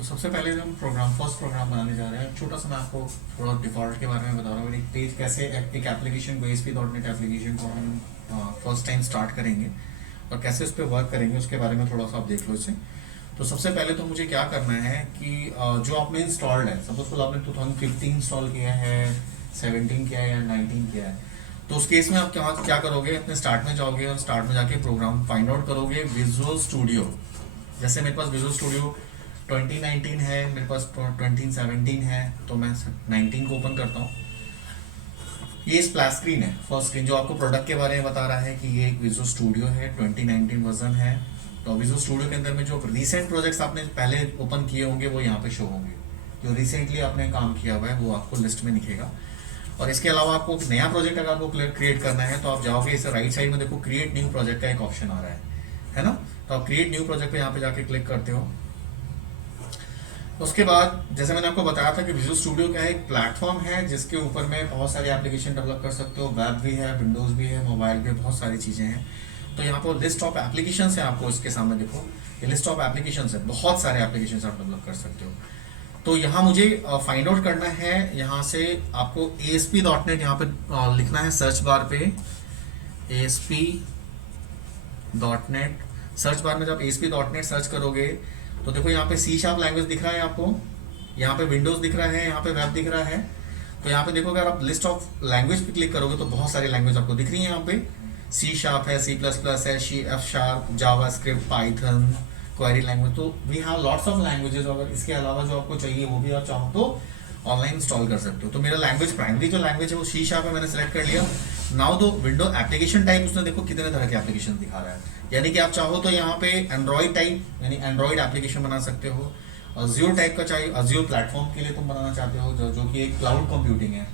तो सबसे पहले जो हम प्रोग्राम फर्स्ट प्रोग्राम बनाने जा रहे हैं, छोटा सा मैं आपको थोड़ा डिफॉल्ट के बारे में बता रहा हूँ। एक पेज कैसे एक एप्लीकेशन ASP.NET एप्लीकेशन को हम फर्स्ट टाइम स्टार्ट करेंगे और कैसे उस पर वर्क करेंगे उसके बारे में थोड़ा सा आप देख लो इसे। तो सबसे पहले तो मुझे क्या करना है कि जो आपने इंस्टॉल्ड है, सपोज आपने 2015 इंस्टॉल किया है, 17 किया है या 19 किया है, तो उस केस में आप क्या करोगे, अपने स्टार्ट में जाओगे और स्टार्ट में जाके प्रोग्राम फाइंड आउट करोगे विजुअल स्टूडियो। जैसे मेरे पास विजुअल स्टूडियो 2019 है, मेरे पास 2017 है, तो मैं 19 को ओपन करता हूँ। ये स्प्लैश स्क्रीन है, फर्स्ट स्क्रीन जो आपको प्रोडक्ट के बारे में बता रहा है कि ये एक विजुअल स्टूडियो है, 2019 वर्जन है। तो विजुअल स्टूडियो के अंदर में जो रिसेंट प्रोजेक्ट्स आपने पहले ओपन किए होंगे वो यहाँ पे शो होंगे। जो रिसेंटली आपने काम किया हुआ है वो आपको लिस्ट में दिखेगा। और इसके अलावा आपको नया प्रोजेक्ट अगर आपको क्रिएट करना है तो आप जाओगे, इसे राइट साइड में देखो क्रिएट न्यू प्रोजेक्ट का एक ऑप्शन आ रहा है ना। तो आप क्रिएट न्यू प्रोजेक्ट पे यहाँ पे जाके क्लिक करते हो। उसके बाद जैसे मैंने आपको बताया था कि विजुअल स्टूडियो क्या है, एक प्लेटफॉर्म है जिसके ऊपर में बहुत सारे एप्लीकेशन डेवलप कर सकते हो। वेब भी है, विंडोज भी है, मोबाइल भी, बहुत सारी चीजें हैं। तो यहाँ पर लिस्ट ऑफ एप्लीकेशन है, आपको इसके सामने देखो ये लिस्ट ऑफ एप्लीकेशन है, बहुत सारे एप्लीकेशन आप डेवलप कर सकते हो। तो यहाँ मुझे फाइंड आउट करना है, यहाँ से आपको ASP.NET यहाँ पे लिखना है सर्च बार पे, ASP.NET। सर्च बार में जब ASP.NET सर्च करोगे तो देखो यहाँ पे C# लैंग्वेज दिख रहा है आपको, यहाँ पे विंडोज दिख रहा है, यहाँ पे वेब दिख रहा है। तो यहाँ पे देखो अगर आप लिस्ट ऑफ लैंग्वेज पे क्लिक करोगे तो बहुत सारी लैंग्वेज आपको दिख रही है। यहाँ पे C# है, C++ है, F#, JavaScript, Python, query language. तो we have lots of languages. अगर इसके अलावा जो आपको चाहिए वो भी आप चाहो तो ऑनलाइन इंस्टॉल कर सकते हो। तो मेरा लैंग्वेज प्राइमरी जो लैंग्वेज है वो C# है, मैंने सेलेक्ट कर लिया। नाउ दो विंडो एप्लीकेशन टाइप, उसने देखो कितने तरह के एप्लीकेशन दिखा रहा है। यानी कि आप चाहो तो यहाँ पे एंड्रॉइड टाइप यानी एंड्रॉइड एप्लीकेशन बना सकते हो। अज्योर टाइप का चाहिए, अज्योर प्लेटफॉर्म के लिए तुम बनाना चाहते हो जो कि एक क्लाउड कंप्यूटिंग है,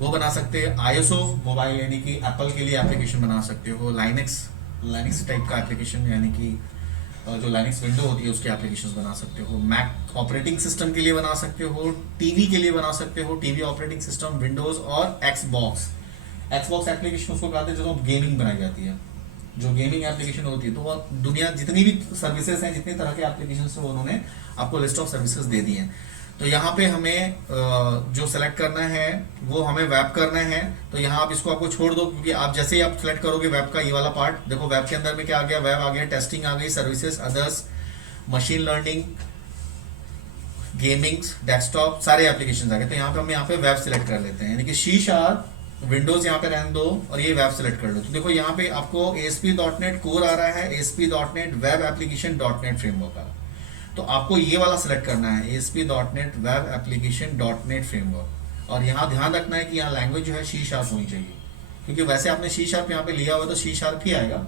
वो बना सकते हैं। ISO मोबाइल यानी कि एप्पल के लिए एप्लीकेशन बना सकते हो। लाइनक्स टाइप का एप्लीकेशन यानी कि जो लाइनक्स विंडो होती है उसके एप्लीकेशंस बना सकते हो। मैक ऑपरेटिंग सिस्टम के लिए बना सकते हो, टीवी के लिए बना सकते हो, टीवी ऑपरेटिंग सिस्टम, विंडोज और एक्सबॉक्स एप्लीकेशन उसको कहते हैं जो गेमिंग बनाई जाती है, जो गेमिंग एप्लीकेशन होती है। तो वो दुनिया जितनी भी सर्विसेज हैं, जितनी तरह के एप्लीकेशन है, उन्होंने आपको लिस्ट ऑफ सर्विसेज दे दी हैं। तो यहाँ पे हमें जो सेलेक्ट करना है वो हमें वेब करना है। तो यहाँ आप इसको आपको छोड़ दो, क्योंकि आप जैसे ही आप सेलेक्ट करोगे वेब का ये वाला पार्ट, देखो वेब के अंदर में क्या आ गया, वेब आ गया, टेस्टिंग आ गई, services, others, machine learning, gaming, desktop, सारे एप्लीकेशन आ गए। तो यहाँ पे हम यहाँ पे वेब सेलेक्ट कर लेते हैं, यानी कि C# विंडोज यहाँ पे रहने दो और ये वेब सेलेक्ट कर लो। तो देखो यहाँ पे आपको ASP.NET कोर आ रहा है, ASP.NEट वेब एप्लीकेशन .NET फ्रेमवर्क आ रहा है। तो आपको ये वाला सेलेक्ट करना है, ASP.NEट वेब एप्लीकेशन .NEट फ्रेमवर्क। और यहाँ ध्यान रखना है कि यहाँ लैंग्वेज जो है C# होनी चाहिए, क्योंकि वैसे आपने C# यहाँ पे लिया हुआ तो C# ही आएगा।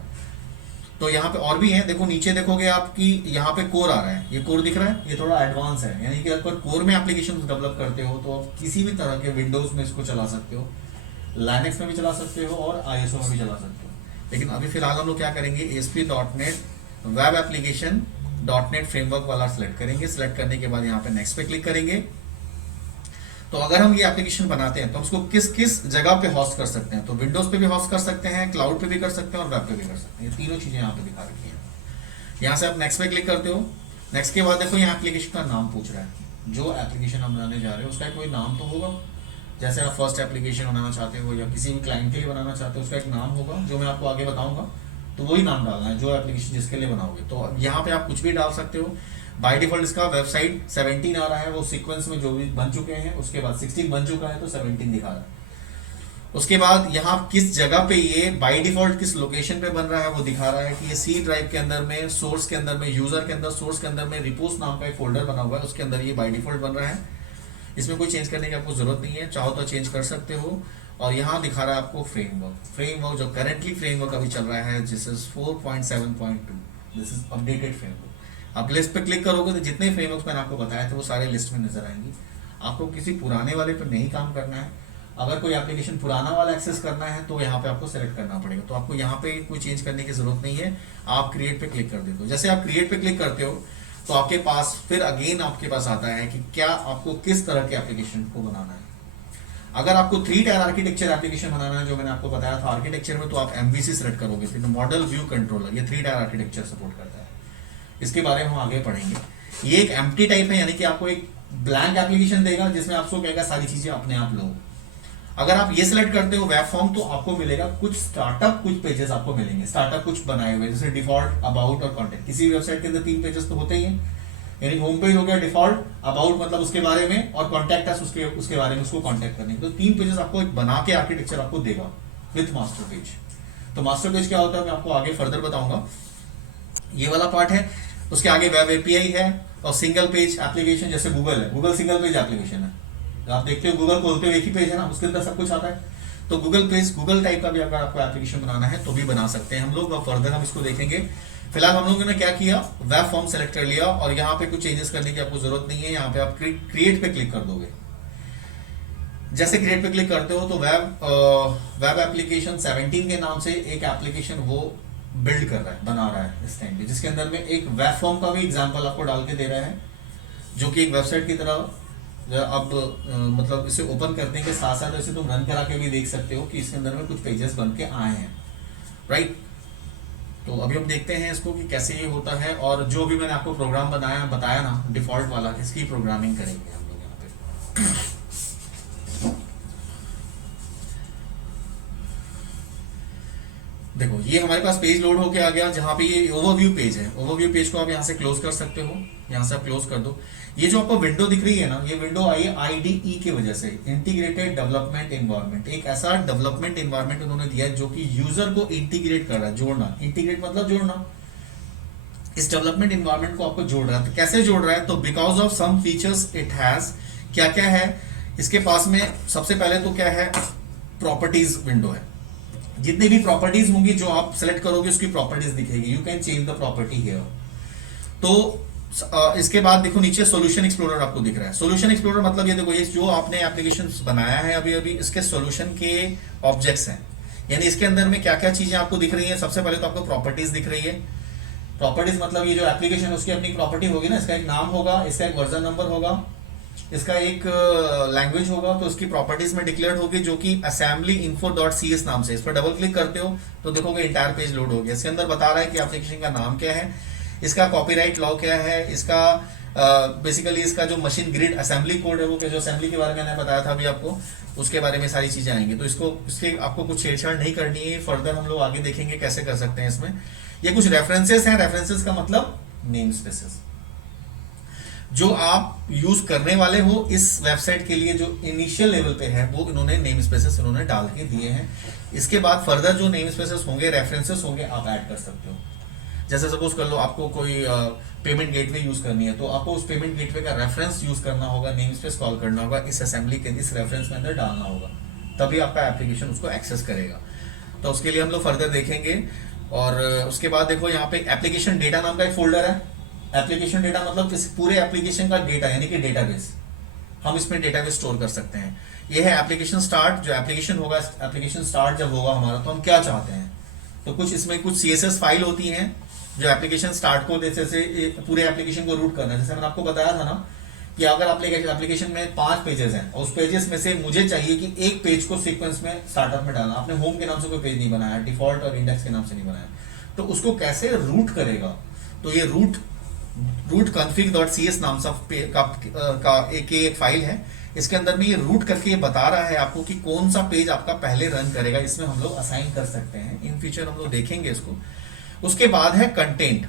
तो यहाँ पे और भी है, देखो नीचे देखोगे आपकी यहाँ पे कोर आ रहा है, ये कोर दिख रहा है, ये थोड़ा एडवांस है। यानी कि अगर कोर में एप्लीकेशन डेवलप करते हो तो आप किसी भी तरह के विंडोज में इसको चला सकते हो, लाइनक्स में भी चला सकते हो और ISO में भी चला सकते हो। लेकिन अभी फिलहाल हम लोग क्या करेंगे, ASP.NEट वेब एप्लीकेशन .NEट फ्रेमवर्क वाला सेलेक्ट करेंगे। सेलेक्ट करने के बाद यहाँ पे नेक्स्ट पे क्लिक करेंगे। तो अगर हम ये एप्लीकेशन बनाते हैं तो हम उसको किस किस जगह पे होस्ट कर सकते हैं, तो विंडोज पे भी होस्ट कर सकते हैं, क्लाउड पे भी कर सकते हैं और वेब पे भी कर सकते हैं। ये तीनों चीजें यहाँ पे दिखा रखी हैं। यहाँ से आप नेक्स्ट पे क्लिक करते हो। नेक्स्ट के बाद देखो यहाँ एप्लीकेशन का नाम पूछ रहा है। जो एप्लीकेशन हम बनाने जा रहे हैं उसका कोई नाम तो होगा। जैसे आप फर्स्ट एप्लीकेशन बनाना चाहते हो या किसी भी क्लाइंट के लिए बनाना चाहते हो, उसका एक नाम होगा जो मैं आपको आगे बताऊंगा। तो वही नाम डालना है जो एप्लीकेशन जिसके लिए बनाओगे। तो यहाँ पे आप कुछ भी डाल सकते हो। बाय डिफॉल्ट इसका वेबसाइट 17 आ रहा है, वो सीक्वेंस में जो भी बन चुके हैं, उसके बाद 16 बन चुका है तो 17 दिखा रहा है। उसके बाद यहाँ किस जगह पे ये बाय डिफॉल्ट किस लोकेशन पे बन रहा है वो दिखा रहा है कि ये C ड्राइव के अंदर में, सोर्स के अंदर में, यूजर के अंदर, सोर्स के अंदर में रिपोज नाम का एक फोल्डर बना हुआ है, उसके अंदर ये बाय डिफॉल्ट बन रहा है। इसमें कोई चेंज करने की आपको जरूरत नहीं है, चाहो तो चेंज कर सकते हो। और यहाँ दिखा रहा है आपको फ्रेमवर्क जो करेंटली फ्रेमवर्क अभी चल रहा है, this is 4.7.2, this is updated framework. आप लिस्ट पे क्लिक करोगे तो जितने फ्रेमवर्क मैंने आपको बताए थे वो सारे लिस्ट में नजर आएंगी। आपको किसी पुराने वाले पर नहीं काम करना है। अगर कोई एप्लीकेशन पुराना वाला एक्सेस करना है तो यहाँ पे आपको सेलेक्ट करना पड़ेगा। तो आपको यहाँ पे कोई चेंज करने की जरूरत नहीं है, आप क्रिएट पे क्लिक कर देते हो। जैसे आप क्रिएट पे क्लिक करते हो तो आपके पास फिर अगेन आपके पास आता है कि क्या आपको किस तरह के एप्लीकेशन को बनाना है। अगर आपको 3 टायर आर्किटेक्चर एप्लीकेशन बनाना है, जो मैंने आपको बताया था आर्किटेक्चर में, तो आप MVC सेलेक्ट करोगे, फिर मॉडल व्यू कंट्रोलर, ये 3 टायर आर्किटेक्चर सपोर्ट करता है। इसके बारे में हम आगे पढ़ेंगे। ये एक एम्प्टी टाइप है, यानी कि आपको एक ब्लैंक एप्लीकेशन देगा जिसमें आपको कहेगा सारी चीजें अपने आप लो। अगर आप ये सिलेक्ट करते हो वेब फॉर्म, तो आपको मिलेगा कुछ स्टार्टअप, कुछ पेजेस आपको मिलेंगे स्टार्टअप कुछ बनाए हुए, जैसे डिफॉल्ट, अबाउट और कॉन्टेक्ट। किसी भी वेबसाइट के अंदर 3 पेजेस तो होते ही हैं, यानी होम पेज हो गया डिफॉल्ट, अबाउट मतलब उसके बारे में, और कॉन्टैक्ट अस उसके बारे में, उसको कॉन्टैक्ट करने के। तो 3 पेजेस आपको एक बना के आर्किटेक्चर आपको देगा विथ मास्टर पेज। तो मास्टर पेज क्या होता है मैं आपको आगे फर्दर बताऊंगा। ये वाला पार्ट है। उसके आगे वेब एपीआई है और सिंगल पेज एप्लीकेशन, जैसे गूगल है, गूगल सिंगल पेज एप्लीकेशन है। आप देखते हो गूगल खोलते हो एक ही पेज है ना, उसके अंदर सब कुछ आता है। तो गूगल पेज, गूगल टाइप का भी अगर आपको एप्लीकेशन बनाना है तो भी बना सकते हैं हम लोग, और फर्दर हम इसको देखेंगे। फिलहाल हम लोगों ने क्या किया, वेब फॉर्म सेलेक्ट कर लिया, और यहाँ पे कुछ चेंजेस करने की आपको जरूरत नहीं है। यहाँ पे आप क्रिएट पे क्लिक कर दोगे। जैसे क्रिएट पे क्लिक करते हो तो वेब एप्लीकेशन 17 के नाम से एक एप्लीकेशन वो बिल्ड कर रहा है, बना रहा है इस टाइम पे, जिसके अंदर में एक वेब फॉर्म का भी एग्जांपल आपको डाल के दे रहा है, जो कि एक वेबसाइट की तरह। अब मतलब इसे ओपन करने के साथ साथ इसे तुम रन करा के भी देख सकते हो कि इसके अंदर में कुछ पेजेस बन के आए हैं, राइट। तो अभी हम देखते हैं इसको कि कैसे ये होता है, और जो भी मैंने आपको प्रोग्राम बताया ना डिफॉल्ट वाला, इसकी प्रोग्रामिंग करेंगे हम लोग यहाँ पे। देखो ये हमारे पास पेज लोड होके आ गया, जहां पे ये ओवरव्यू पेज है। ओवरव्यू पेज को आप यहाँ से क्लोज कर सकते हो, यहाँ से आप क्लोज कर दो। ये जो आपको विंडो दिख रही है ना, ये विंडो आई है आईडीई की वजह से, इंटीग्रेटेड डेवलपमेंट एनवायरनमेंट। एक ऐसा डेवलपमेंट एनवायरनमेंट उन्होंने दिया है जो कि यूजर को इंटीग्रेट कर रहा है, जोड़ना। इंटीग्रेट मतलब जोड़ना, इस डेवलपमेंट एनवायरनमेंट को आपको जोड़ रहा है। तो कैसे जोड़ रहा है, तो because of some features it has. क्या क्या है इसके पास में, सबसे पहले तो क्या है, प्रॉपर्टीज विंडो है। जितनी भी प्रॉपर्टीज होंगी जो आप सेलेक्ट करोगे उसकी प्रॉपर्टीज दिखेगी, you can change the property here. तो इसके बाद देखो नीचे सॉल्यूशन एक्सप्लोरर आपको दिख रहा है। सॉल्यूशन एक्सप्लोरर मतलब ये देखो, ये जो आपने एप्लीकेशन बनाया है अभी अभी, इसके सॉल्यूशन के ऑब्जेक्ट्स हैं, यानी इसके अंदर में क्या क्या चीजें आपको दिख रही है। सबसे पहले तो आपको प्रॉपर्टीज दिख रही है। प्रॉपर्टीज मतलब ये जो एप्लीकेशन है उसकी अपनी प्रॉपर्टी होगी ना, इसका एक नाम होगा, इसका एक वर्जन नंबर होगा, इसका एक लैंग्वेज होगा, तो उसकी प्रॉपर्टीज में डिक्लेयर्ड होगी, जो कि assembly info dot C S नाम से। इस पर डबल क्लिक करते हो तो देखोगे इंटायर पेज लोड हो गया। इसके अंदर बता रहा है कि एप्लीकेशन का नाम क्या है, इसका कॉपीराइट लॉ क्या है, इसका बेसिकली इसका जो मशीन ग्रिड असेंबली कोड है वो, क्या जो असेंबली के बारे में मैंने बताया था अभी आपको, उसके बारे में सारी चीजें आएंगी। तो इसके आपको कुछ छेड़छाड़ नहीं करनी है, फर्दर हम लोग आगे देखेंगे कैसे कर सकते हैं इसमें। ये कुछ रेफरेंसेस हैं, रेफरेंसेस का मतलब नेम स्पेसेस, जो आप यूज करने वाले हो इस वेबसाइट के लिए, जो इनिशियल लेवल पे है, वो इन्होंने नेम स्पेसेस इन्होंने डाल के दिए हैं। इसके बाद फर्दर जो नेम स्पेसेस होंगे, रेफरेंसेस होंगे, आप ऐड कर सकते हो। जैसे सपोज कर लो आपको कोई पेमेंट गेटवे यूज करनी है, तो आपको उस पेमेंट गेटवे का रेफरेंस यूज करना होगा, नेम स्पेस कॉल करना होगा, इस असेंबली के इस रेफरेंस में अंदर डालना होगा, तभी आपका एप्लीकेशन उसको एक्सेस करेगा। तो उसके लिए हम लोग फर्दर देखेंगे। और उसके बाद देखो यहाँ पे एप्लीकेशन डेटा नाम का एक फोल्डर है। एप्लीकेशन डेटा मतलब इस पूरे एप्लीकेशन का डेटा, यानी कि डेटाबेस, हम इसमें डेटाबेस स्टोर कर सकते हैं। ये है एप्लीकेशन स्टार्ट, जो एप्लीकेशन होगा, एप्लीकेशन स्टार्ट जब होगा हमारा, तो हम क्या चाहते हैं, तो कुछ इसमें कुछ सीएसएस फाइल होती हैं जो एप्लीकेशन स्टार्ट को जैसे पूरे एप्लीकेशन को रूट करना है। जैसे मैंने आपको बताया था ना कि अगर एप्लीकेशन में 5 पेजेस हैं और उस पेजेस में से मुझे चाहिए कि एक पेज को सीक्वेंस में स्टार्टअप में डालना। आपने होम के नाम से कोई पेज नहीं बनाया, डिफॉल्ट और इंडेक्स के नाम से नहीं बनाया, तो उसको कैसे रूट करेगा, तो ये रूट config.cs नाम का एक फाइल है। इसके अंदर में ये रूट करके ये बता रहा है आपको कि कौन सा पेज आपका पहले रन करेगा, इसमें हम लोग असाइन कर सकते हैं। इन फ्यूचर हम लोग देखेंगे इसको। उसके बाद है कंटेंट।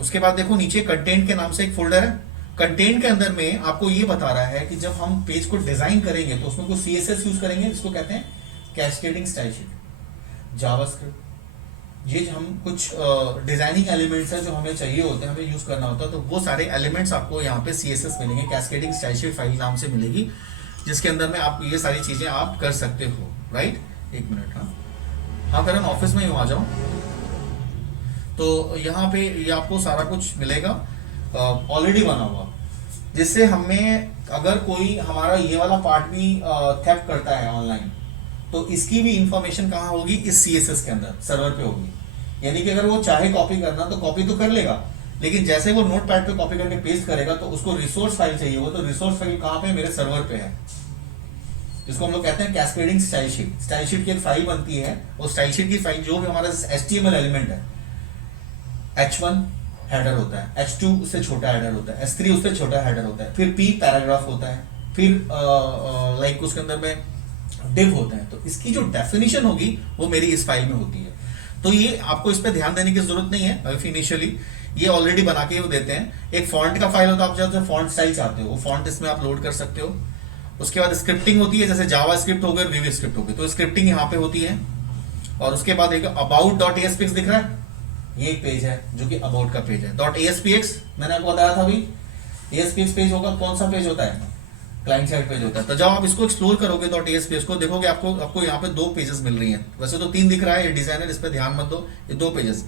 उसके बाद देखो नीचे कंटेंट के नाम से एक फोल्डर है। कंटेंट के अंदर में आपको ये बता रहा है कि जब हम पेज को डिजाइन करेंगे तो उसमें कुछ सीएसएस यूज करेंगे, इसको कहते हैं कैस्केडिंग स्टाइल शीट, जावास्क्रिप्ट। ये हम कुछ डिजाइनिंग एलिमेंट्स है जो हमें चाहिए होते हैं, हमें यूज करना होता है, तो वो सारे एलिमेंट्स आपको यहाँ पे सीएसएस मिलेंगे, कैस्केडिंग स्टाइल शीट फाइल नाम से मिलेगी, जिसके अंदर में आप ये सारी चीजें आप कर सकते हो, राइट। एक मिनट, हाँ करण ऑफिस में ही आ जाओ। तो यहाँ पे ये आपको सारा कुछ मिलेगा ऑलरेडी बना हुआ, जिससे हमें अगर कोई हमारा ये वाला पार्ट भी थेफ्ट करता है ऑनलाइन, तो इसकी भी इंफॉर्मेशन कहाँ होगी, इस सीएसएस के अंदर सर्वर पे होगी। यानी कि अगर वो चाहे कॉपी करना तो कॉपी तो कर लेगा, लेकिन जैसे वो नोटपैड पे कॉपी करके पेस्ट करेगा तो उसको रिसोर्स फाइल चाहिए हो, तो रिसोर्स फाइल कहाँ पे, मेरे सर्वर पे है, जिसको हम लोग कहते हैं cascading style sheet. Style sheet की एक फाइल बनती है, वो स्टाइल शीट की फाइल जो भी हमारा HTML एलिमेंट है, H1 हेडर होता है, H2 उससे छोटा हेडर होता है, S3 उससे छोटा हेडर होता है, फिर P पैराग्राफ होता है, फिर लाइक उसके अंदर में डिव होता है। तो इसकी जो डेफिनेशन होगी वो मेरी इस फाइल में होती है। तो ये आपको इस पे ध्यान देने की जरूरत नहीं है, इनिशियली ये ऑलरेडी बना के वो देते हैं। एक फॉन्ट का फाइल होता है, आप जैसे फॉन्ट स्टाइल चाहते हो वो फॉन्ट इसमें आप लोड कर सकते हो। उसके बाद स्क्रिप्टिंग होती है, जैसे जावा स्क्रिप्ट हो गई और वीवी स्क्रिप्ट हो गई, तो स्क्रिप्टिंग यहाँ पे होती है। और उसके बाद एक अबाउट डॉट एएसपीएक्स दिख रहा है, ये एक पेज है जो कि अबाउट का पेज है। डॉट एएसपीएक्स मैंने आपको बताया था अभी, एएसपीएक्स पेज होगा, कौन सा पेज होता है, क्लाइंट साइड पेज होता है। तो जब आप इसको एक्सप्लोर करोगे डॉट एएसपीएक्स को देखोगे, आपको यहाँ पे 2 पेजेस मिल रही हैं, वैसे तो 3 दिख रहा है, ये डिजाइनर इस पे ध्यान मत दो, ये 2 पेजेस,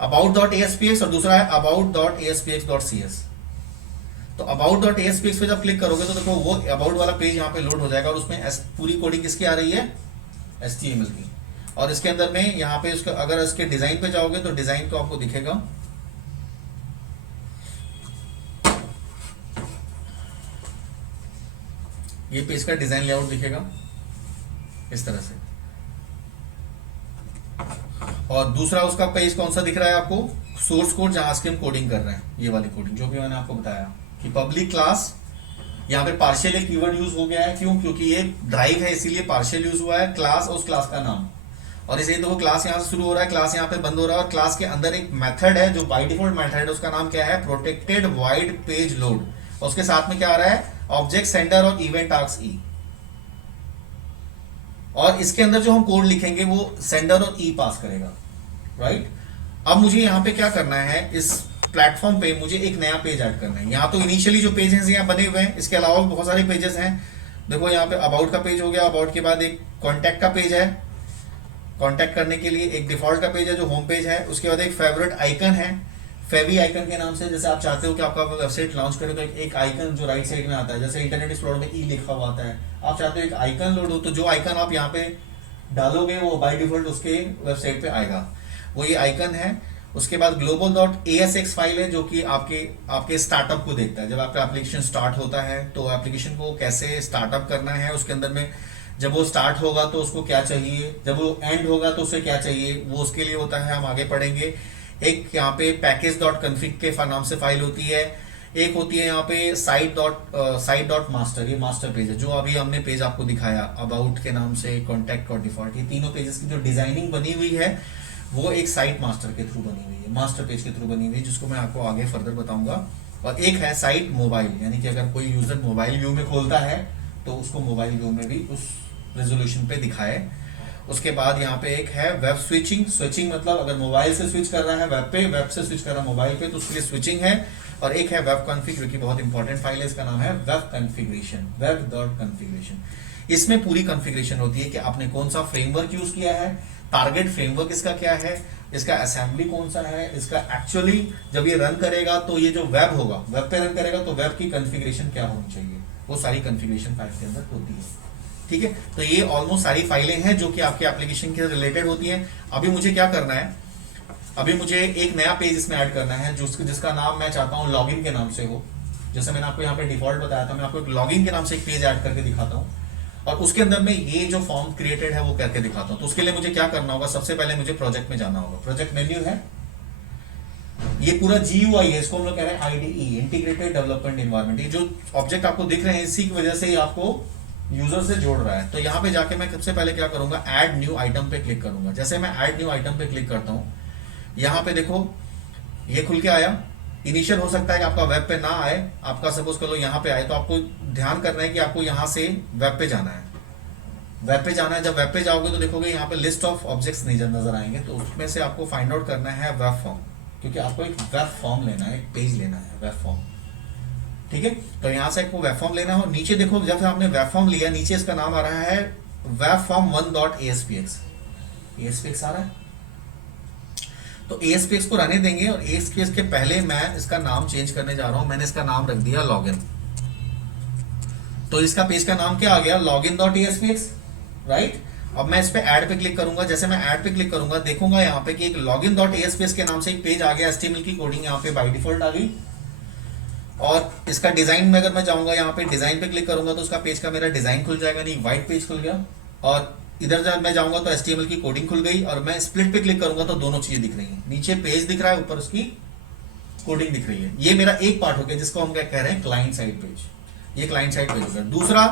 अबाउट डॉट एएसपीएक्स और दूसरा है about dot ASPX dot CS. तो अबाउट डॉट एएसपीएक्स पे जब क्लिक करोगे तो देखो वो अबाउट वाला पेज यहाँ पे लोड हो जाएगा, और उसमें पूरी कोडिंग किसकी आ रही है, एचटीएमएल की। और इसके अंदर में यहाँ पे उसका अगर इसके डिजाइन पे जाओगे तो डिजाइन को आपको दिखेगा, ये पेज का डिजाइन लेआउट दिखेगा इस तरह से। और दूसरा उसका पेज कौन सा दिख रहा है आपको, सोर्स कोड जहां से हम कोडिंग कर रहे हैं, ये वाली कोडिंग जो भी मैंने आपको बताया कि पब्लिक क्लास, यहाँ पे पार्शियल एक कीवर्ड यूज हो गया है, क्यों, क्योंकि ये ड्राइव है इसीलिए पार्शियल यूज हुआ है, क्लास और उस क्लास का नाम। और इसे तो क्लास यहाँ से शुरू हो रहा है, क्लास यहाँ पे बंद हो रहा है, और क्लास के अंदर एक मेथड है जो बाय डिफॉल्ट मेथड है, उसका नाम क्या है, प्रोटेक्टेड वाइड पेज लोड। और उसके साथ में क्या आ रहा है, ऑब्जेक्ट सेंडर और इवेंट आर्क्स ई। और इसके अंदर जो हम कोड लिखेंगे वो सेंडर और ई पास करेगा, राइट। अब मुझे यहाँ पे क्या करना है, इस प्लेटफॉर्म पे मुझे एक नया पेज ऐड करना है। यहाँ तो इनिशियली जो पेज हैं यहाँ बने हुए हैं, इसके अलावा भी बहुत सारे पेजेस हैं। देखो यहाँ पे अबाउट का पेज हो गया, अबाउट के बाद एक कॉन्टैक्ट का पेज है, कॉन्टैक्ट करने के लिए एक डिफॉल्ट का पेज है जो होम पेज है, उसके बाद एक फेवरेट आइकन है, फेवी आइकन के नाम से। जैसे आप चाहते हो कि आपका वेबसाइट लॉन्च करे तो एक आइकन जो राइट साइड में आता है, जैसे इंटरनेट एक्सप्लोरर में ई लिखा हुआ आता है, आप चाहते हो एक आइकन लोड हो, तो जो आइकन आप यहाँ पे डालोगे वो बाय डिफॉल्ट उसके वेबसाइट पे आएगा, वो ये आइकन है। उसके बाद ग्लोबल डॉट एएसएक्स फाइल है जो कि आपके स्टार्टअप को देखता है। जब आपका एप्लीकेशन स्टार्ट होता है तो एप्लीकेशन को कैसे स्टार्टअप करना है, उसके अंदर में जब वो स्टार्ट होगा तो उसको क्या चाहिए, जब वो एंड होगा तो उसे क्या चाहिए, वो उसके लिए होता है, हम आगे पढ़ेंगे। एक यहाँ पे पैकेज डॉट कन्फिग के नाम से फाइल होती है, एक होती है यहाँ पे साइट डॉट मास्टर, ये मास्टर पेज है जो अभी हमने पेज आपको दिखाया अबाउट के नाम से, कॉन्टैक्ट और डिफॉल्ट, ये तीनों पेजेस की जो डिजाइनिंग बनी हुई है वो एक साइट मास्टर के थ्रू बनी हुई है, मास्टर पेज के थ्रू बनी हुई है, जिसको मैं आपको आगे फर्दर बताऊंगा। और एक है साइट मोबाइल, यानी कि अगर कोई यूजर मोबाइल व्यू में खोलता है तो उसको मोबाइल व्यू में भी उस रेजोल्यूशन पे दिखाए। उसके बाद यहाँ पे एक है वेब स्विचिंग, स्विचिंग मतलब अगर मोबाइल से स्विच कर रहा है वेब पे, वेब से स्विच कर रहा है मोबाइल पे, तो उसके लिए स्विचिंग है। और एक है वेब कॉन्फ़िग जो कि बहुत इंपॉर्टेंट फाइल है, इसका नाम है web configuration, web dot configuration. इसमें पूरी कॉन्फ़िगरेशन होती है कि आपने कौन सा फ्रेमवर्क यूज किया है, टारगेट फ्रेमवर्क इसका क्या है, इसका असेंबली कौन सा है, इसका एक्चुअली जब ये रन करेगा तो ये जो वेब होगा, वेब पे रन करेगा तो वेब की कॉन्फ़िगरेशन क्या होनी चाहिए, वो सारी कॉन्फ़िगरेशन फाइल के अंदर होती है। ठीक है, तो ये ऑलमोस्ट सारी फाइलें हैं जो कि आपके एप्लीकेशन के रिलेटेड होती हैं। अभी मुझे क्या करना है, अभी मुझे एक नया पेज इसमें ऐड करना है जिसका नाम मैं चाहता हूँ लॉगिन के नाम से हो। जैसे मैंने आपको यहाँ पे डिफॉल्ट बताया था, मैं आपको एक लॉगिन के नाम से एक पेज ऐड करके दिखाता हूँ और उसके अंदर में ये जो फॉर्म क्रिएटेड है वो करके दिखाता हूँ। तो उसके लिए मुझे क्या करना होगा, सबसे पहले मुझे प्रोजेक्ट में जाना होगा। प्रोजेक्ट मेन्यू है, ये पूरा GUI है, इसको हम लोग कह रहे हैं IDE, इंटीग्रेटेड डेवलपमेंट एनवायरनमेंट। ये जो ऑब्जेक्ट आपको दिख रहे हैं इसी की वजह से ही आपको यूजर से जोड़ रहा है। तो यहाँ पे जाके मैं सबसे पहले क्या करूंगा, ऐड न्यू आइटम पे क्लिक करूंगा। जैसे मैं ऐड न्यू आइटम पे क्लिक करता हूँ, यहाँ पे देखो ये खुल के आया। इनिशियल हो सकता है कि आपका वेब पे ना आए, आपका सपोज कर लो यहाँ पे आए, तो आपको ध्यान करना है कि आपको यहाँ से वेब पे जाना है, वेब पे जाना है। जब वेब पे जाओगे तो देखोगे यहाँ पे लिस्ट ऑफ ऑब्जेक्ट्स नजर आएंगे, तो उसमें से आपको फाइंड आउट करना है वेब फॉर्म, क्योंकि आपको एक वेब फॉर्म लेना है, एक पेज लेना है वेब फॉर्म। ठीक है, तो यहाँ से आपको वेब फॉर्म लेना हो। नीचे देखो जब आपने वेब फॉर्म लिया, नीचे इसका नाम आ रहा है वेब फॉर्म 1.aspx, aspx आ रहा है। तो aspx को रहने देंगे और aspx के पहले मैं इसका नाम चेंज करने जा रहा हूं। मैंने इसका नाम रख दिया लॉगिन। तो इसका पेज का नाम क्या आ गया, login.aspx, राइट। अब मैं इस पे ऐड पे क्लिक करूंगा। जैसे मैं ऐड पे क्लिक करूंगा देखूंगा यहाँ पे कि एक login.aspx के नाम से एक पेज आ गया, HTML की कोडिंग यहाँ पे बाय डिफॉल्ट आ गई। और इसका डिजाइन में अगर मैं जाऊंगा यहाँ पे डिजाइन पे क्लिक करूंगा तो उसका पेज का मेरा डिजाइन खुल जाएगा, नहीं व्हाइट पेज खुल गया। और इधर जब मैं जाऊंगा तो HTML की कोडिंग खुल गई। और मैं स्प्लिट पे क्लिक करूंगा तो दोनों चीजें दिख रही हैं, नीचे पेज दिख रहा है, ऊपर उसकी कोडिंग दिख रही है। ये मेरा एक पार्ट हो गया जिसको हम क्या कह रहे हैं, क्लाइंट साइड पेज। ये क्लाइंट साइड पेज हो गया। दूसरा,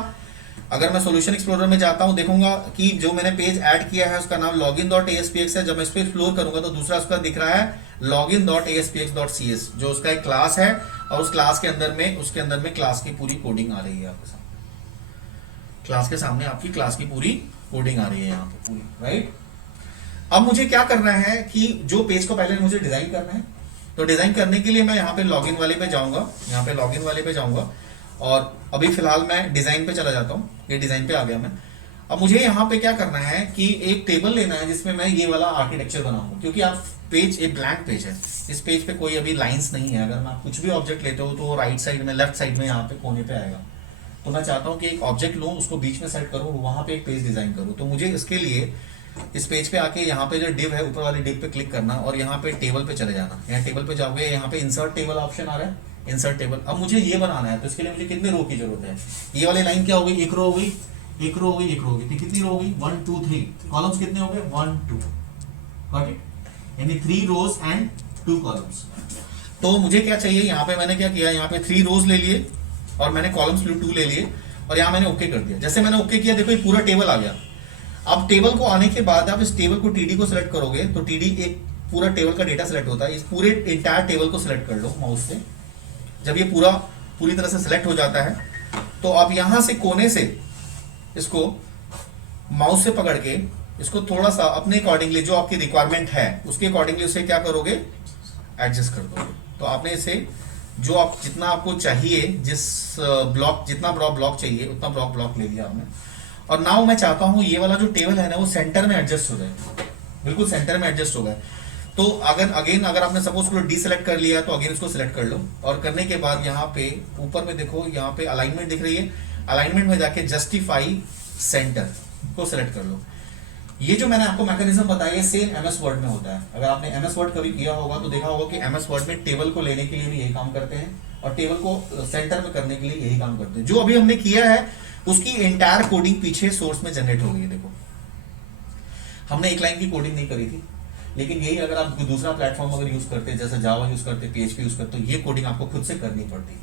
अगर मैं सॉल्यूशन एक्सप्लोरर में जाता हूं, देखूंगा कि जो मैंने पेज ऐड किया है उसका नाम login.aspx है। जब मैं इस पे एक्सप्लोर करूंगा तो दूसरा उसका दिख रहा है login.aspx.cs, जो उसका एक क्लास है, और उस क्लास के अंदर में क्लास की पूरी कोडिंग आ रही है आपके सामने। क्लास के सामने आपकी क्लास की पूरी कोडिंग आ रही है यहाँ पे पूरी, राइट। अब मुझे क्या करना है कि जो पेज को पहले मुझे डिजाइन करना है, तो डिजाइन करने के लिए मैं यहाँ पे लॉगिन वाले पे जाऊंगा, यहाँ पे लॉगिन वाले पे जाऊंगा, और अभी फिलहाल मैं डिजाइन पे चला जाता हूँ। ये डिजाइन पे आ गया मैं। अब मुझे यहाँ पे क्या करना है कि एक टेबल लेना है जिसमें मैं ये वाला आर्किटेक्चर बनाऊंगा, क्योंकि आप पेज एक ब्लैंक पेज है, इस पेज पे कोई अभी लाइंस नहीं है। अगर आप कुछ भी ऑब्जेक्ट लेते हो तो राइट साइड में, लेफ्ट साइड में, यहाँ पे कोने पे आएगा। तो मैं चाहता हूँ कि एक ऑब्जेक्ट लूँ, उसको बीच में सेट करूँ, वहां पे एक पेज डिजाइन करूँ। तो मुझे इसके लिए इस पेज पे आके यहाँ पे जो डिव है, ऊपर वाली डिव पे क्लिक करना, और यहाँ पे टेबल पे चले जाना। यहाँ टेबल पे जाओगे, यहाँ पे इंसर्ट टेबल ऑप्शन आ रहा है, इंसर्ट टेबल। अब मुझे ये बनाना है, तो इसके लिए मुझे कितने रो की जरूरत है। ये वाली लाइन क्या हो गई, एक रो हो गई, एक रो हो गई, एक रो हो गई। कितनी रो हो गई, 1 2 3। कॉलम्स कितने हो गए, 1 2, गॉट इट, यानी 3 रोज एंड 2 कॉलम्स। तो मुझे क्या चाहिए, यहाँ पे मैंने क्या किया, यहाँ पे 3 रोज ले लिए और मैंने कॉलम्स 2 ले लिए, और यहाँ मैंने ओके कर दिया। जैसे मैंने ओके किया, देखो ये पूरा टेबल आ गया। अब टेबल को आने के बाद आप इस टेबल को टीडी को सिलेक्ट करोगे, तो टीडी एक पूरा टेबल का डेटा सिलेक्ट होता है। इस पूरे इंटायर टेबल को सिलेक्ट कर लो माउस से। जब ये पूरी तरह से सिलेक्ट हो जाता है, तो आप यहां से कोने से इसको माउस से पकड़ के इसको थोड़ा सा अपने अकॉर्डिंगली, जो आपकी रिक्वायरमेंट है उसके अकॉर्डिंगली उसे क्या करोगे, एडजस्ट कर दोगे। तो आपने इसे जो आप जितना आपको चाहिए, जिस ब्लॉक, जितना बड़ा ब्लॉक चाहिए उतना ब्लॉक ले लिया आपने। और नाउ मैं चाहता हूं ये वाला जो टेबल है ना, वो सेंटर में एडजस्ट हो जाए, बिल्कुल सेंटर में एडजस्ट हो गए। तो अगर आपने सपोज को डीसेलेक्ट कर लिया, तो अगेन इसको सिलेक्ट कर लो, और करने के बाद यहाँ पे ऊपर में देखो, यहाँ पे अलाइनमेंट दिख रही है, अलाइनमेंट में जाके जस्टिफाई सेंटर को सिलेक्ट कर लो। ये जो मैंने आपको मैकेनिज्म बताया है, सेम एमएस वर्ड में होता है। अगर आपने एमएस वर्ड कभी किया होगा तो देखा होगा कि एमएस वर्ड में टेबल को लेने के लिए भी यही काम करते हैं, और टेबल को सेंटर में करने के लिए यही काम करते हैं। जो अभी हमने किया है उसकी एंटायर कोडिंग पीछे सोर्स में जनरेट हो गई है। देखो, हमने एक लाइन की कोडिंग नहीं करी थी, लेकिन यही अगर आप दूसरा प्लेटफॉर्म अगर यूज करते, जैसे जावा यूज करते, पीएचपी यूज करते, तो ये कोडिंग आपको खुद से करनी पड़ती।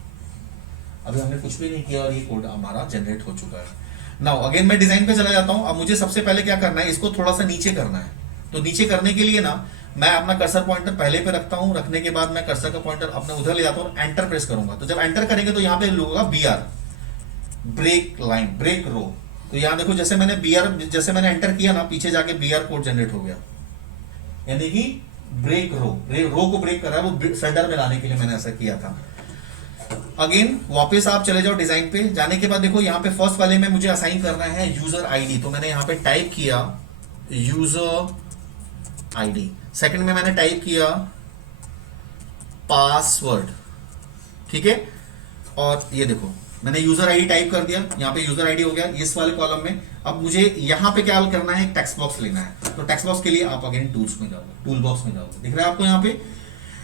अभी हमने कुछ भी नहीं किया और ये कोड हमारा जनरेट हो चुका है। नाउ अगेन मैं डिजाइन पे चला जाता हूं। अब मुझे सबसे पहले क्या करना है, इसको थोड़ा सा नीचे करना है। तो नीचे करने के लिए ना, मैं अपना कर्सर पॉइंटर पहले पे रखता हूं, रखने के बाद मैं कर्सर का पॉइंटर अपने उधर ले जाता हूं, एंटर प्रेस करूंगा। तो जब एंटर करेंगे तो यहाँ पे होगा बीआर, ब्रेक लाइन, ब्रेक रो। तो यहाँ देखो, जैसे मैंने एंटर किया ना, पीछे जाके बीआर कोड जनरेट हो गया, यानी कि ब्रेक रो को ब्रेक कर रहा है, वो सेंटर में लाने के लिए मैंने ऐसा किया था। अगेन वापस आप चले जाओ डिजाइन पे। जाने के बाद देखो, यहाँ पे फर्स्ट वाले में मुझे असाइन करना है यूजर आईडी, तो मैंने यहाँ पे टाइप किया यूजर आईडी। सेकंड में मैंने टाइप किया पासवर्ड, ठीक है। और ये देखो, मैंने यूजर आईडी टाइप कर दिया, यहाँ पे यूजर आईडी हो गया इस वाले कॉलम में। अब मुझे यहाँ पे क्या करना है, एक टेक्स्ट बॉक्स लेना है। तो टेक्स्ट बॉक्स के लिए आप अगेन टूल्स में जाओगे, टूल बॉक्स में जाओगे, दिख रहा है आपको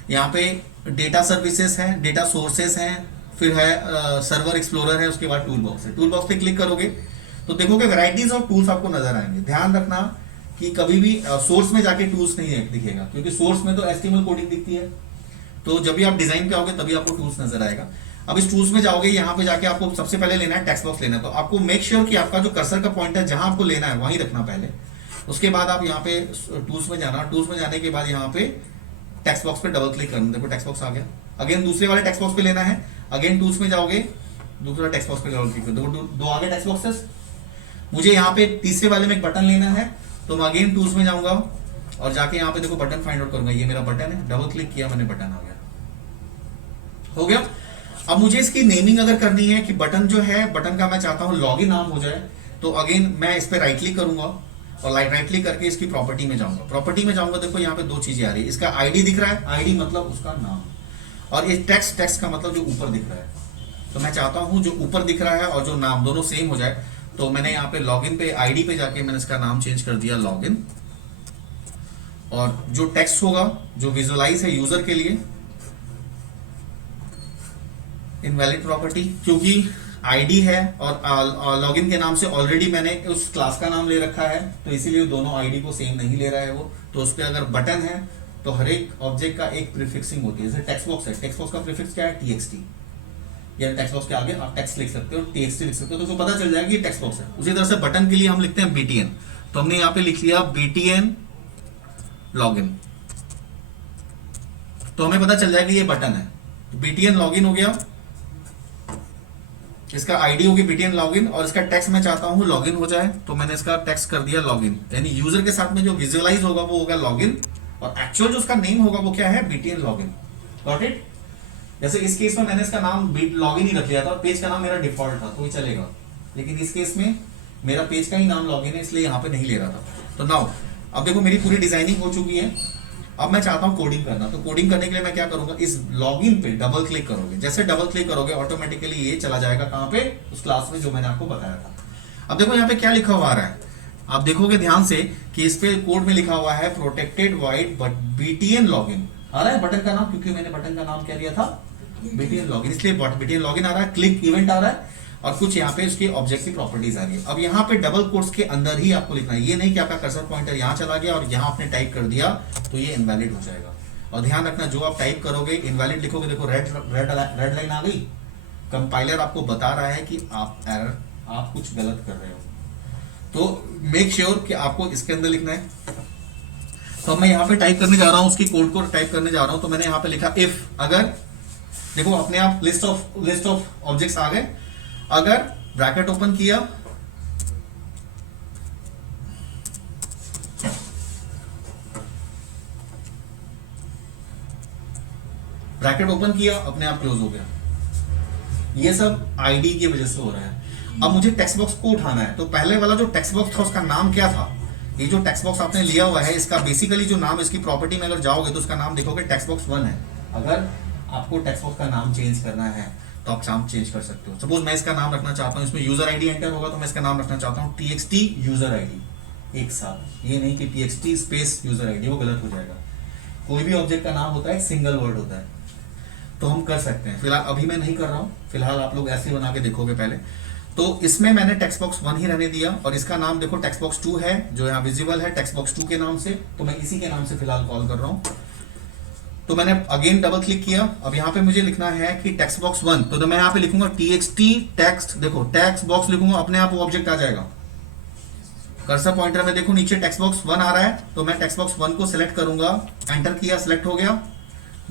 यहाँ पे डेटा सर्विसेज है, डेटा सोर्सेस हैं, फिर है सर्वर एक्सप्लोरर है, उसके बाद टूल बॉक्स है। टूल बॉक्स पे क्लिक करोगे तो देखोगे वैरायटीज ऑफ टूल्स आपको नजर आएंगे। ध्यान रखना कि कभी भी सोर्स में जाके टूल्स नहीं दिखेगा, क्योंकि सोर्स में तो एचटीएमएल कोडिंग दिखती है। तो जब भी आप डिजाइन पे आओगे तभी आपको टूल्स नजर आएगा। अब इस टूल्स में जाओगे, यहाँ पे जाके आपको सबसे पहले लेना है टेक्स्ट बॉक्स लेना है। तो आपको मेक श्योर कि आपका जो कर्सर का पॉइंट है जहां आपको लेना है वहीं रखना पहले। उसके बाद आप यहाँ पे टूल्स में जाना, टूल्स में जाने के बाद यहाँ पे टेक्स्ट बॉक्स पे डबल क्लिक करना। देखो टेक्स्ट बॉक्स आ गया। अगेन दूसरे वाले टेक्स्ट बॉक्स पे लेना है, अगेन टूल्स में जाओगे, दूसरा टेक्स्ट बॉक्स पे डबल क्लिक करो। दो आगे टेक्स्ट बॉक्सेस। मुझे यहाँ पे तीसरे वाले में एक बटन लेना है, तो मैं अगेन टूल्स में जाऊंगा और जाके यहाँ पे देखो बटन फाइंड आउट करूंगा। ये मेरा बटन है, डबल क्लिक किया मैंने, बटन आ गया, हो गया। अब मुझे इसकी नेमिंग अगर करनी है कि बटन जो है, बटन का मैं चाहता हूं लॉगिन नाम हो जाए, तो अगेन मैं इस पे राइट क्लिक करूंगा और राइट क्लिक करके इसकी प्रॉपर्टी में जाऊंगा। प्रॉपर्टी में जाऊंगा, देखो यहाँ पे दो चीजें आ रही है। इसका आईडी दिख रहा है, आईडी मतलब उसका नाम, और ये टेक्स्ट का मतलब जो ऊपर दिख रहा है। तो मैं चाहता हूं जो ऊपर दिख रहा है और जो नाम दोनों सेम हो जाए। तो मैंने यहाँ पे लॉगिन पे आईडी पे जाके मैंने इसका नाम चेंज कर दिया लॉगिन, और जो टेक्स्ट होगा जो विजुअलाइज है यूजर के लिए, इनवैलिड प्रॉपर्टी, क्योंकि आईडी है और लॉगिन के नाम से ऑलरेडी मैंने उस क्लास का नाम ले रखा है, तो इसीलिए दोनों आईडी को सेम नहीं ले रहा है वो। तो उस पर अगर बटन है तो हर एक ऑब्जेक्ट का एक प्रीफिक्सिंग होती है। जैसे टेक्स्ट बॉक्स है, टेक्स्ट बॉक्स का प्रीफिक्स क्या है, txt, या टेक्स्ट बॉक्स के आगे आप टेक्स्ट लिख सकते हो, txt लिख सकते हो, तो उसको पता चल जाएगा कि टेक्स्ट बॉक्स है। उसी तरह से बटन के लिए हम लिखते हैं btn, तो हमने यहाँ पे लिख लिया btn लॉगिन, तो हमें पता चल जाएगा ये बटन है, तो btn लॉगिन हो गया, इसका आईडी होगी btn लॉगिन, और इसका टेक्स्ट मैं चाहता हूं लॉगिन हो जाए, तो मैंने इसका टेक्स्ट कर दिया लॉगिन, यानी यूजर के साथ में जो विजुअलाइज होगा वो होगा लॉगिन, और एक्चुअल जो उसका नेम होगा वो क्या है, btn लॉगिन। Got it? जैसे इस केस में मैंने इसका नाम लॉगिन ही रख लिया था, और पेज का नाम मेरा डिफॉल्ट था, तो ये चलेगा, लेकिन इस केस में मेरा पेज का ही नाम लॉगिन है, इसलिए यहाँ पे नहीं ले रहा था। तो नाउ अब देखो मेरी पूरी डिजाइनिंग हो चुकी है, अब मैं चाहता हूं कोडिंग करना, तो कोडिंग करने के लिए मैं क्या करूंगा, इस लॉगिन पे डबल क्लिक करोगे, जैसे डबल क्लिक करोगे ऑटोमेटिकली ये चला जाएगा कहां पे, उस क्लास में जो मैंने आपको बताया था। अब देखो यहाँ पे क्या लिखा हुआ आ रहा है, आप देखोगे ध्यान से कि इस पे कोड में लिखा हुआ है protected void but btn login आ रहा है, बटन का नाम, क्योंकि मैंने बटन का नाम क्या दिया था, btn लॉगिन, इसलिए btn लॉगिन आ रहा है, क्लिक इवेंट आ रहा है, और कुछ यहाँ पे उसकी ऑब्जेक्टिव प्रॉपर्टीज आ रही है। अब यहाँ पे डबल कोट्स के अंदर ही आपको लिखना है, ये नहीं कि आपका कर्सर पॉइंटर यहाँ चला गया और यहाँ आपने टाइप कर दिया तो ये इनवैलिड हो जाएगा। और ध्यान रखना जो आप टाइप करोगे इनवैलिड लिखोगे, देखो रेड लाइन आ गई, कंपाइलर आपको बता रहा है कि आप कुछ गलत कर रहे हो, तो मेक श्योर कि आपको इसके अंदर लिखना है। तो मैं यहाँ पे टाइप करने जा रहा हूँ, उसकी कोड को टाइप करने जा रहा हूँ, तो मैंने यहाँ पे लिखा इफ, अगर, देखो अपने आप लिस्ट ऑफ ऑब्जेक्ट्स आ गए, अगर ब्रैकेट ओपन किया, ब्रैकेट ओपन किया, अपने आप क्लोज हो गया। ये सब आईडी की वजह से हो रहा है। अब मुझे टेक्स्ट बॉक्स को उठाना है, तो पहले वाला जो टेक्स्ट बॉक्स था उसका नाम क्या था, ये जो टेक्स्ट बॉक्स आपने लिया हुआ है इसका बेसिकली जो नाम, इसकी प्रॉपर्टी में अगर जाओगे तो उसका नाम देखोगे टेक्स्ट बॉक्स 1 है। अगर आपको टेक्स्ट बॉक्स का नाम चेंज करना है तो आप नाम चेंज कर सकते हो। सपोज मैं इसका नाम रखना चाहता हूँ, इसमें यूजर आईडी एंटर होगा, तो मैं इसका नाम रखना चाहता हूँ txt यूजर आईडी, एक साथ, ये नहीं कि txt स्पेस यूजर आईडी, वो गलत हो जाएगा। कोई भी ऑब्जेक्ट का नाम होता है एक सिंगल वर्ड होता है, तो हम कर सकते हैं। फिलहाल अभी मैं नहीं कर रहा हूँ, फिलहाल आप लोग ऐसे बना के देखोगे पहले। तो इसमें मैंने टेक्स्ट बॉक्स 1 ही रहने दिया, और इसका नाम देखो टेक्स्ट बॉक्स 2 है, जो यहाँ विजिबल है टेक्स्ट बॉक्स 2 के नाम से, तो मैं इसी के नाम से फिलहाल कॉल कर रहा हूँ। तो मैंने अगेन डबल क्लिक किया, अब यहाँ पे मुझे लिखना है कि टेक्स्ट बॉक्स 1, तो मैं यहाँ पे लिखूंगा txt टेक्स्ट, देखो टेक्स्ट बॉक्स लिखूंगा, अपने आप वो ऑब्जेक्ट आ जाएगा। कर्सर पॉइंटर में देखो नीचे टेक्स्ट बॉक्स 1 आ रहा है, तो मैं टेक्स्ट बॉक्स 1 को सिलेक्ट करूंगा, एंटर किया, सिलेक्ट हो गया,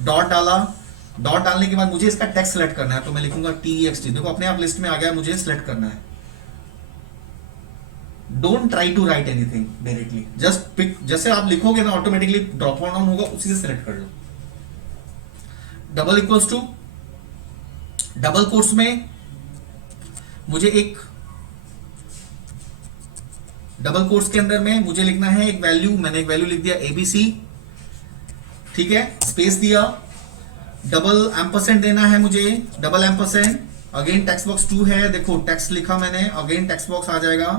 डॉट डाला, डॉट डालने के बाद मुझे इसका टेक्स्ट सेलेक्ट करना है, तो मैं लिखूंगा txt, देखो अपने आप लिस्ट में आ गया, मुझे सिलेक्ट करना है। Don't try to write anything directly, just pick, जैसे आप लिखोगे ना ऑटोमेटिकली ड्रॉप डाउन होगा, उसी से सिलेक्ट कर लो। Double equals to, double quotes में मुझे एक, डबल कोट्स के अंदर में मुझे लिखना है एक वैल्यू, मैंने एक वैल्यू लिख दिया ABC, ठीक है, स्पेस दिया, डबल एम्परसेंड देना है मुझे, double ampersand, again text box 2 है, देखो टेक्स्ट लिखा मैंने, अगेन टेक्स्ट बॉक्स आ जाएगा,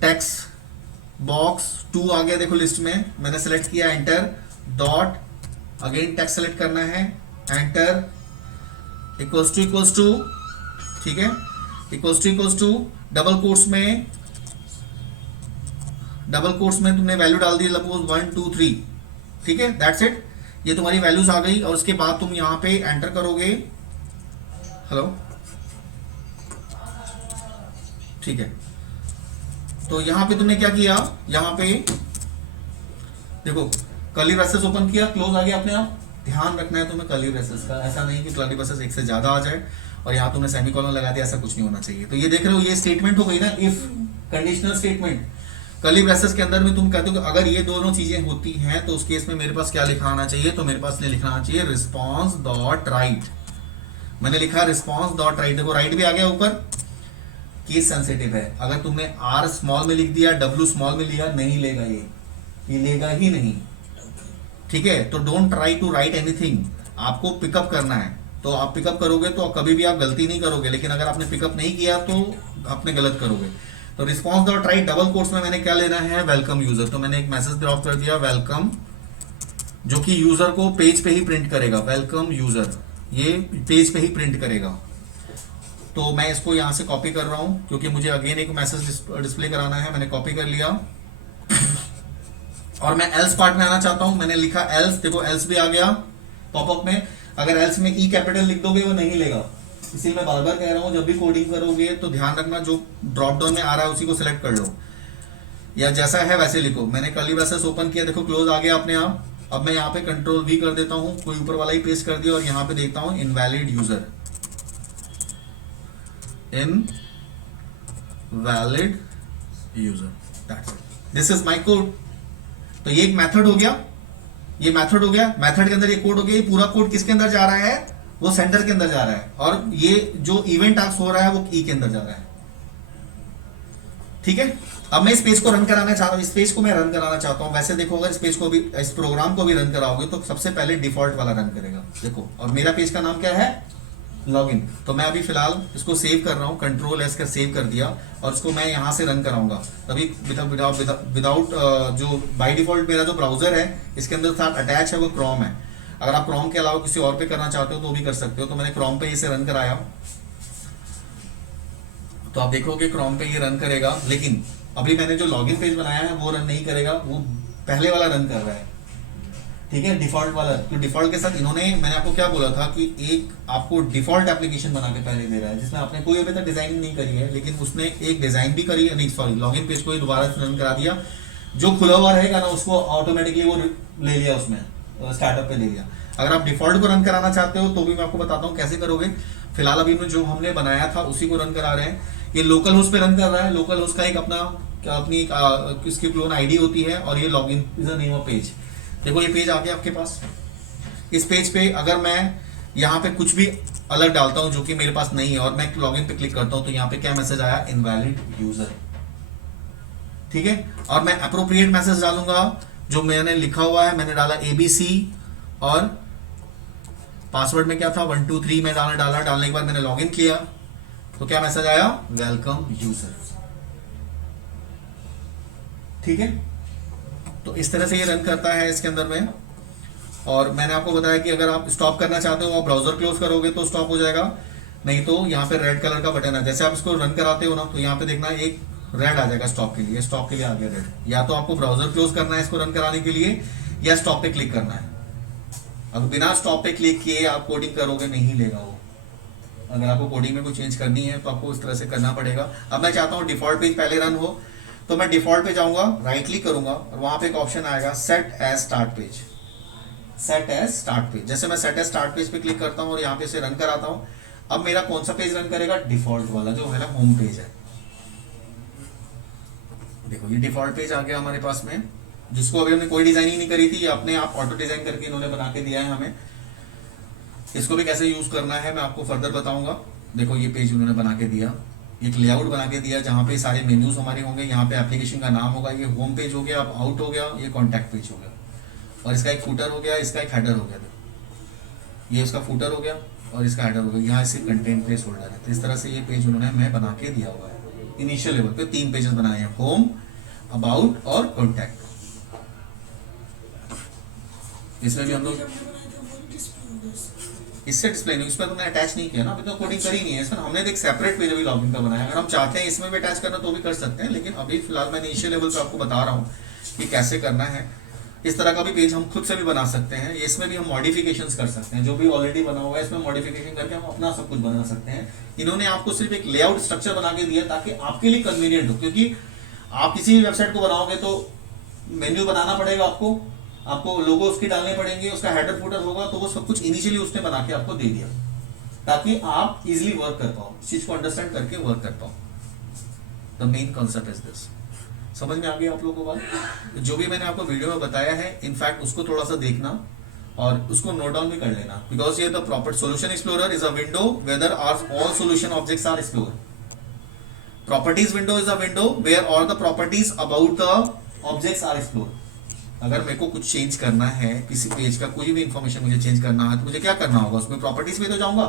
टेक्स्ट बॉक्स 2 आ गया, देखो लिस्ट में मैंने सेलेक्ट किया, enter, dot, again text select करना है, एंटर, इक्वल्स टू, ठीक है, इक्वल्स टू, डबल कोट्स में तुमने वैल्यू डाल दी, सपोज 1 2 3, ठीक है, दैट्स इट, ये तुम्हारी वैल्यूज आ गई। और उसके बाद तुम यहां पे एंटर करोगे, हेलो, ठीक है, तो यहां पे तुमने क्या किया, यहां पे देखो कर्ली ब्रेसेस ओपन किया, क्लोज आ गया अपने आप। ध्यान रखना है तुम्हें कर्ली ब्रेसेस का, ऐसा नहीं कि कर्ली ब्रेसेस एक से ज्यादा आ जाए और यहाँ तुमने सेमीकोलन लगा दिया, ऐसा कुछ नहीं होना चाहिए। तो ये देख रहे हो, ये स्टेटमेंट हो गई ना, if conditional statement. Curly braces के अंदर में तुम कहते हो कि अगर ये दोनों चीजें होती हैं तो उस केस में मेरे पास क्या लिखा आना चाहिए, तो मेरे पास लिखना आना चाहिए रिस्पॉन्स डॉट राइट। मैंने लिखा रिस्पॉन्स डॉट राइट, देखो राइट भी आ गया ऊपर, केस सेंसिटिव है। अगर तुमने R स्मॉल में लिख दिया, W स्मॉल में लिया, नहीं लेगा, ये लेगा ही नहीं, ठीक है। तो don't try to write anything, आपको पिकअप करना है, तो आप पिकअप करोगे तो कभी भी आप गलती नहीं करोगे, लेकिन अगर आपने पिकअप नहीं किया तो आपने गलत करोगे। तो response dot right double quotes में मैंने क्या लेना है, वेलकम यूजर, तो मैंने एक मैसेज ड्रॉप कर दिया वेलकम, जो कि यूजर को पेज पे ही प्रिंट करेगा, वेलकम यूजर, ये पेज पे ही प्रिंट करेगा। तो मैं इसको यहां से कॉपी कर रहा हूं क्योंकि मुझे अगेन एक मैसेज डिस्प्ले कराना है, मैंने कॉपी कर लिया, और मैं एल्स पार्ट में आना चाहता हूं, मैंने लिखा एल्स, देखो एल्स भी आ गया पॉपअप में। अगर एल्स में ई कैपिटल लिख दोगे वो नहीं लेगा, इसीलिए मैं बार बार कह रहा हूं जब भी कोडिंग करोगे तो ध्यान रखना जो ड्रॉप डाउन में आ रहा है उसी को सिलेक्ट कर लो, या जैसा है वैसे लिखो। मैंने कर्ली ब्रेसेस ओपन किया, देखो क्लोज आ गया अपने आप। अब मैं यहाँ पे कंट्रोल वी कर देता हूँ, कोई ऊपर वाला ही पेस्ट कर दिया, और यहाँ पे देखता हूँ invalid user, invalid user, this is my code. तो ये एक मेथड हो गया, ये मेथड हो गया, मेथड के अंदर ये कोड हो गया। ये पूरा कोड किसके अंदर जा रहा है, वो सेंटर के अंदर जा रहा है, और ये जो इवेंट टास्क हो रहा है वो ई के अंदर जा रहा है। ठीक है, अब मैं इस पेज को रन कराना चाहता हूं, इस पेज को मैं रन कराना चाहता हूं। वैसे देखो अगर इस पेज को भी, इस प्रोग्राम को भी रन कराओगे तो सबसे पहले डिफॉल्ट वाला रन करेगा, देखो। और मेरा पेज का नाम क्या है, लॉगिन। तो मैं अभी फिलहाल इसको सेव कर रहा हूं, कंट्रोल एस कर सेव कर दिया, और इसको मैं यहां से रन कराऊंगा। अभी विदाउट जो बाय डिफॉल्ट मेरा जो ब्राउजर है इसके अंदर साथ अटैच है वो क्रोम है। अगर आप क्रोम के अलावा किसी और पे करना चाहते हो तो भी कर सकते हो। तो मैंने क्रोम पे इसे रन कराया, तो आप देखोगे क्रोम पे ये रन करेगा, लेकिन अभी मैंने जो लॉगिन पेज बनाया है वो रन नहीं करेगा, वो पहले वाला रन कर रहा है। ठीक है, डिफॉल्ट वाला। तो डिफॉल्ट के साथ इन्होंने, मैंने आपको क्या बोला था कि एक आपको डिफॉल्ट एप्लीकेशन बना के पहले दे रहा है, जिसमें आपने कोई अभी तक डिजाइन नहीं करी है, लेकिन उसने एक डिजाइन भी करी है, नहीं सॉरी, लॉगिन पेज को ही दोबारा से रन करा दिया। जो खुला हुआ रहेगा ना उसको ऑटोमेटिकली वो ले लिया, उसमें स्टार्टअप पे ले लिया। अगर आप डिफॉल्ट को रन कराना चाहते हो तो भी मैं आपको बताता हूँ कैसे करोगे। फिलहाल अभी जो हमने बनाया था उसी को रन करा रहे हैं। ये लोकल होस्ट पे रन कर रहा है, लोकल होस्ट का एक अपनी इसकी क्लोन आईडी होती है, और ये login is the name of page. देखो ये पेज आ गया आपके पास। इस पेज पे अगर मैं यहाँ पे कुछ भी अलग डालता हूँ जो कि मेरे पास नहीं है, और मैं लॉगिन पे क्लिक करता हूँ, तो यहाँ पे क्या मैसेज आया, इनवैलिड यूजर। ठीक है, और मैं अप्रोप्रिएट मैसेज डालूंगा जो मैंने लिखा हुआ है। मैंने डाला एबीसी, और पासवर्ड में क्या था 1 2 3 में डालने के बाद मैंने लॉगिन किया, तो क्या मैसेज आया, वेलकम यूजर। ठीक है, तो इस तरह से ये रन करता है इसके अंदर में। और मैंने आपको बताया कि अगर आप स्टॉप करना चाहते हो, आप ब्राउजर क्लोज करोगे तो स्टॉप हो जाएगा, नहीं तो यहाँ पे रेड कलर का बटन है। जैसे आप इसको रन कराते हो ना, तो यहाँ पे देखना एक रेड आ जाएगा स्टॉप के लिए, स्टॉप के लिए आ गया रेड। या तो आपको ब्राउजर क्लोज करना है इसको रन कराने के लिए, या स्टॉप पे क्लिक करना है। अब बिना स्टॉप पे क्लिक किए आप कोडिंग करोगे, नहीं लेगा वो। अगर आपको कोडिंग में कोई चेंज करनी है तो आपको इस तरह से करना पड़ेगा। अब मैं चाहता हूँ डिफॉल्ट पेज पहले रन हो, तो मैं डिफॉल्ट पे जाऊंगा, राइट क्लिक करूंगा, और वहां पे एक ऑप्शन आएगा set as start page, set as start page. जैसे मैं सेट एज स्टार्ट पेज पे क्लिक करता हूँ और यहाँ पे से रन कराता हूँ, अब मेरा कौन सा पेज रन करेगा, डिफॉल्ट वाला जो मेरा होम पेज है। देखो ये डिफॉल्ट पेज आ गया हमारे पास में, जिसको अभी हमने कोई डिजाइन ही नहीं करी थी, अपने आप ऑटो डिजाइन करके इन्होंने बना के दिया है हमें। इसको भी कैसे यूज करना है मैं आपको फर्दर बताऊंगा। देखो ये पेज उन्होंने बना के दिया, एक लेआउट बना के दिया जहां पे सारे मेन्यूज हमारे होंगे, यहाँ पे एप्लीकेशन का नाम होगा, ये होम पेज हो गया, अब आउट हो गया, ये कॉन्टैक्ट पेज हो गया, और इसका एक फूटर हो गया, इसका एक हेडर हो गया। देखो ये इसका फूटर हो गया और इसका हेडर हो गया, यहाँ से कंटेंट प्लेस होल्डर है। तो इस तरह से ये पेज उन्होंने मैं बना के दिया हुआ है। इनिशियल लेवल पे 3 पेजेस बनाए हैं, होम, अबाउट और कॉन्टैक्ट। इसमें भी हम लोग इससे डिस्प्ले नहीं, इसमें तुमने अटैच नहीं किया ना, अभी तो कोडिंग करी नहीं है इसमें। हमने एक सेपरेट पेज अभी लॉगिन का बनाया, अगर हम चाहते हैं इसमें भी अटैच करना तो भी कर सकते हैं, लेकिन अभी फिलहाल मैं इनिशियल लेवल पे आपको बता रहा हूँ कि कैसे करना है। इस तरह का भी पेज हम खुद से भी बना सकते हैं, इसमें भी हम मॉडिफिकेशंस कर सकते हैं, जो भी ऑलरेडी बना हुआ है इसमें मॉडिफिकेशन करके हम अपना सब कुछ बना सकते हैं। इन्होंने आपको सिर्फ एक लेआउट स्ट्रक्चर बना के दिया ताकि आपके लिए कन्वीनियंट हो, क्योंकि आप किसी भी वेबसाइट को बनाओगे तो मेन्यू बनाना पड़ेगा आपको लोगो उसके डालने पड़ेंगे, उसका हेडर फुटर होगा, तो वो सब कुछ इनिशियली उसने बना के आपको दे दिया ताकि आप इजीली वर्क कर पाओ, इस चीज को अंडरस्टैंड करके वर्क कर पाओ। The main concept is this. समझ में आ गया आप लोगों को बात? जो भी मैंने आपको वीडियो में बताया है, इनफैक्ट उसको थोड़ा सा देखना और उसको नोट डाउन भी कर लेना, बिकॉज ये the proper solution explorer is a window whether are all solution objects are explore. Properties window is a window where all the properties about the objects are explore. अगर मेरे को कुछ change करना है, किसी पेज का कोई भी इंफॉर्मेशन मुझे चेंज करना है, तो मुझे क्या करना होगा, उसमें प्रॉपर्टीज पे तो जाऊंगा,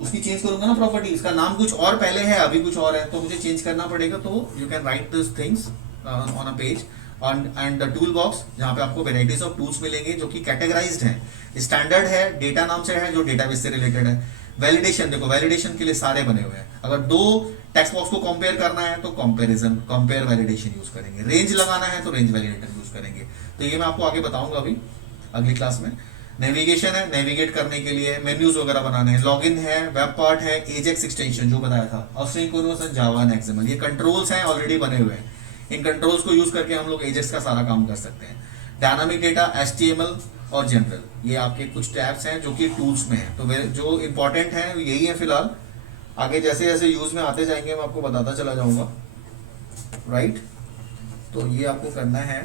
उसकी चेंज करूंगा ना प्रॉपर्टीज का नाम कुछ और पहले है, अभी कुछ और है, तो मुझे चेंज करना पड़ेगा। तो you can write this things on a page and the tool box, जहां पे आपको वेराइटीज ऑफ टूल्स मिलेंगे जो कि कैटेगराइज्ड हैं। स्टैंडर्ड है, डेटा नाम से है जो डेटाबेस से रिलेटेड है, वैलिडेशन देखो, वैलिडेशन के लिए सारे बने हुए हैं। अगर दो टेक्स्ट बॉक्स को कंपेयर करना है तो कंपैरिजन कंपेयर वैलिडेशन यूज करेंगे, रेंज लगाना है तो रेंज वैलिडेटर यूज करेंगे। तो ये मैं आपको आगे बताऊंगा अभी अगली क्लास में। नेविगेशन है, नेविगेट करने के लिए मेन्यूज वगैरह बनाने हैं। लॉगिन है, वेब पार्ट है, एजेक्स एक्सटेंशन जो बताया था, asynchronous and Java and XML, ये कंट्रोल्स हैं ऑलरेडी बने हुए हैं। इन कंट्रोल्स को यूज करके हम लोग एजेक्स का सारा काम कर सकते हैं। डायनामिक डेटा, एचटीएमएल और जनरल, ये आपके कुछ टैब्स हैं जो कि टूल्स में है। तो जो इंपॉर्टेंट है यही है फिलहाल, आगे जैसे जैसे यूज में आते जाएंगे मैं आपको बताता चला जाऊंगा। राइट, तो ये आपको करना है।